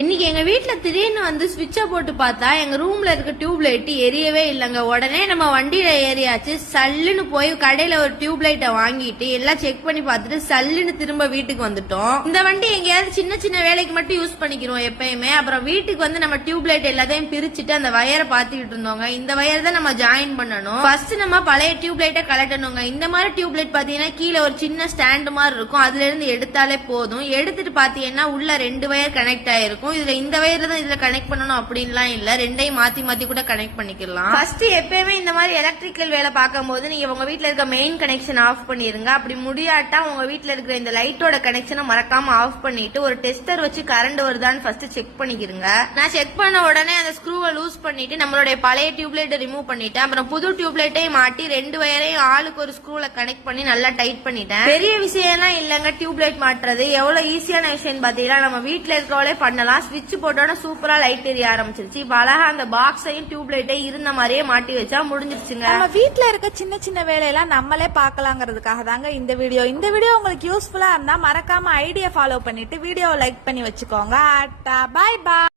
இன்னைக்கு எங்க வீட்டுல திடீர்னு வந்து ஸ்விட்ச போட்டு பார்த்தா எங்க ரூம்ல இருக்க டியூப் லைட் எரியவே இல்லைங்க. உடனே நம்ம வண்டியில ஏறியாச்சு. சல்லுன்னு போய் கடையில ஒரு டியூப் லைட்டை வாங்கிட்டு எல்லாம் செக் பண்ணி பார்த்துட்டு சல்லுன்னு திரும்ப வீட்டுக்கு வந்துட்டோம். இந்த வண்டி எங்கேயாவது சின்ன சின்ன வேலைக்கு மட்டும் யூஸ் பண்ணிக்கிறோம் எப்பயுமே. அப்புறம் வீட்டுக்கு வந்து நம்ம டியூப் லைட் எல்லாத்தையும் பிரிச்சுட்டு அந்த வயரை பாத்துக்கிட்டு இருந்தோங்க. இந்த வயர் தான் நம்ம ஜாயின் பண்ணணும். ஃபர்ஸ்ட் நம்ம பழைய டியூப் லைட்டை கலட்டணுங்க. இந்த மாதிரி டியூப் லைட் பாத்தீங்கன்னா கீழே ஒரு சின்ன ஸ்டாண்ட் மாதிரி இருக்கும். அதுல இருந்து எடுத்தாலே போதும். எடுத்துட்டு பாத்தீங்கன்னா உள்ள 2 வயர் கனெக்ட் ஆயிருக்கும். இதுல இந்த வயர்ல தான் இதுல கனெக்ட் பண்ணணும் அப்படின்லாம் இல்ல. ரெண்டையும் மாத்தி மாத்தி கூட கனெக்ட் பண்ணிக்கலாம். ஃபர்ஸ்ட் எப்பயுமே இந்த மாதிரி எலக்ட்ரிக்கல் வேலை பார்க்கும்போது நீங்க உங்க வீட்டுல இருக்க மெயின் கனெக்ஷன் ஆஃப் பண்ணிருங்க. அப்படி முடியாட்டா உங்க வீட்டுல இருக்கிற இந்த லைட்டோட கனெக்ஷனை மறக்காம ஆஃப் பண்ணிட்டு ஒரு டெஸ்டர் வச்சு கரண்ட் வருதான்னு ஃபர்ஸ்ட் செக் பண்ணிக்கிறங்க. நான் செக் பண்ண உடனே அந்த ஸ்க்ரூவை லூஸ் பண்ணிட்டு நம்மளுடைய பழைய டியூப் லைட்டை ரிமூவ் பண்ணிட்டேன். அப்புறம் புது டியூப் லைட்டையும் மாட்டி 2 வயரையும் ஆளுக்கு ஒரு ஸ்க்ரூல கனெக்ட் பண்ணி நல்லா டைட் பண்ணிட்டேன். பெரிய விஷயம் எல்லாம் இல்லங்க டியூப் லைட் மாட்டுறது. எவ்வளவு ஈஸியான விஷயம் பாத்தீங்கன்னா நம்ம வீட்டுல இருக்கவளே பண்ணலாம். ஸ்விட்ச் போட்டோட சூப்பரா லைட் எரிய ஆரம்பிச்சிருச்சு. இப்ப அழகா அந்த பாக்ஸையும் டியூப் லைட்டையும் இருந்த மாதிரியே மாட்டி வச்சா முடிஞ்சிருச்சுங்க. நம்ம வீட்டுல இருக்க சின்ன சின்ன வேலையெல்லாம் நம்மளே பாக்கலாங்கிறதுக்காக தாங்க இந்த வீடியோ. இந்த வீடியோ உங்களுக்கு யூஸ்ஃபுல்லா இருந்தா மறக்காம ஐடியா ஃபாலோ பண்ணிட்டு வீடியோவை லைக் பண்ணி வச்சுக்கோங்க. பாய் பாய்.